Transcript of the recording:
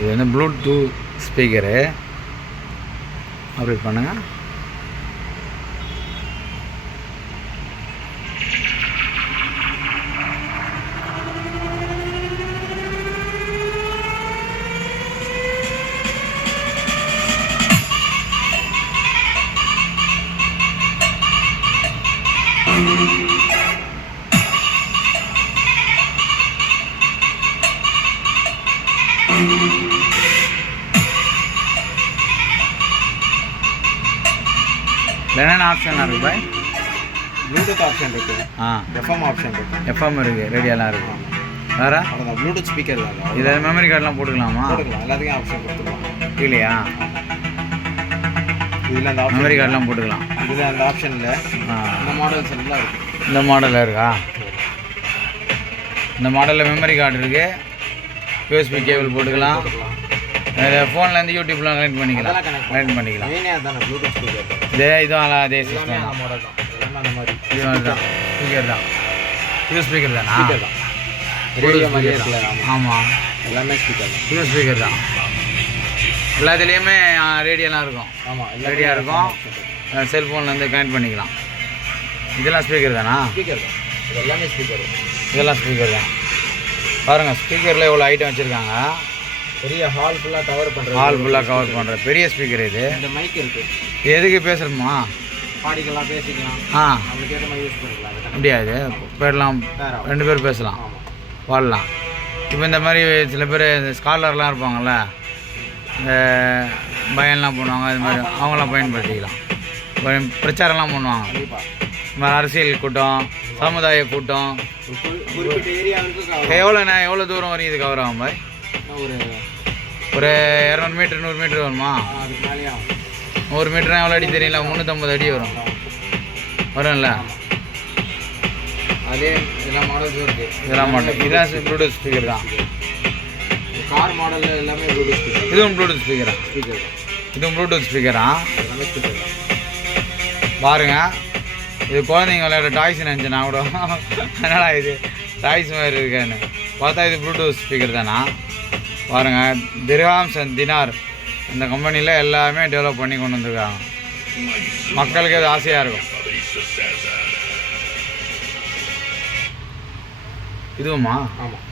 இது வந்து Bluetooth speaker. Operate பண்ணுங்கள். என்னென்ன ஆப்ஷன் இருக்குது பாய்? ப்ளூடூத் ஆப்ஷன் இருக்குது, எஃப்எம் ஆப்ஷன் இருக்குது, எஃப்எம் இருக்குது, ரேடியோலாம் இருக்குது. வேறு அவ்வளோதான். ப்ளூடூத் ஸ்பீக்கர் தான். இதில் மெமரி கார்டெலாம் போட்டுக்கலாமா? போட்டுக்கலாம், எல்லாத்துக்கும் ஆப்ஷன் கொடுத்துக்கலாம். இல்லையா? இதில் அந்த மெமரி கார்டெலாம் போட்டுக்கலாம். இதில் அந்த ஆப்ஷனில் இந்த மாடல்ஸ் எல்லாம் இருக்குது. இந்த மாடலில் இருக்கா? இந்த மாடலில் மெமரி கார்டு இருக்குது, யூஎஸ்பி கேபிள் போட்டுக்கலாம். ஃபோன்லேருந்து யூடியூப்லாம் கனெக்ட் பண்ணிக்கலாம். கனெக்ட் பண்ணிக்கலாம். ப்ளூடூத் ஸ்பீக்கர் இதுவும் அதே சிஸ்டம் தான். மாடல் தான். எல்லாமே அந்த மாதிரி இது மாதிரி தான். ஸ்பீக்கர் தான். இது ஸ்பீக்கர் தானா? ஸ்பீக்கர் தான். ரேடியோ மாதிரியே இருக்குல்ல? ஆமாம், எல்லாமே ஸ்பீக்கர் தான். இது ஸ்பீக்கர் தான். எல்லாத்துலேயுமே ரேடியோலாம் இருக்கும். ஆமாம், ரேடியோ இருக்கும். செல்ஃபோன்லேருந்து கனெக்ட் பண்ணிக்கலாம். இதெல்லாம் ஸ்பீக்கர் தானா? ஸ்பீக்கர் தான். இது எல்லாமே ஸ்பீக்கர். இதெல்லாம் ஸ்பீக்கர் தான். பாருங்கள், ஸ்பீக்கரில் எவ்வளோ ஐட்டம் வச்சுருக்காங்க. பெரிய ஹால் ஃபுல்லாக கவர் பண்ணுறது. ஹால் ஃபுல்லாக கவர் பண்ணுற பெரிய ஸ்பீக்கர் இது. இந்த மைக் இருக்குது. எதுக்கு பேசுகிறோமா? பாடிக்கலாம், பேசிக்கலாம். நம்மளுக்கு ஏற்ற மாதிரி யூஸ் பண்ணிக்கலாம். முடியாது, போயிடலாம். 2 பேர் பேசலாம், பாடலாம். இப்போ இந்த மாதிரி சில பேர் ஸ்காலர்லாம் இருப்பாங்கள்ல, இந்த பயன்லாம் பண்ணுவாங்க, அது மாதிரி அவங்களாம் பயன்படுத்திக்கலாம். பிரச்சாரம்லாம் பண்ணுவாங்க. இந்த மாதிரி அரசியல் கூட்டம், சமுதாய கூட்டம். குறிப்பிட்ட ஏரியாவுக்கு எவ்வளோ தூரம் வரையும் இது கவர் ஆகும் பாய்? ஒரு 200 மீட்டர் 100 மீட்டர் வருமா? 100 மீட்டர்னா எவ்வளோ அடி தெரியல? 350 அடி வரும்ல. அதே எல்லா மாடல்ஸும் இருக்குது. இதெல்லாம் மாடல். இதெல்லாம் ப்ளூடூத் ஸ்பீக்கர் தான். கார் மாடலில் எல்லாமே ப்ளூடூத் ஸ்பீக்கர். இதுவும் ப்ளூடூத் ஸ்பீக்கரா? ஸ்பீக்கர் தான். இதுவும் ப்ளூடூத் ஸ்பீக்கரா? எல்லாமே ஸ்பீக்கர் தான். பாருங்கள், இது குழந்தைங்க விளையாட டாய்ஸ் நினச்சேன் நான் கூட. என்னடா இது டாய்ஸ் மாதிரி இருக்கேன்னு பார்த்தா இது ப்ளூடூத் ஸ்பீக்கர் தானா? பாருங்கள், திர்ஹாம்ஸ் அண்ட் தினார் இந்த கம்பெனியில் எல்லாமே டெவலப் பண்ணி கொண்டு வந்திருக்காங்க. மக்களுக்கு அது ஆசையாக இருக்கும். இதுவுமா? ஆமாம்.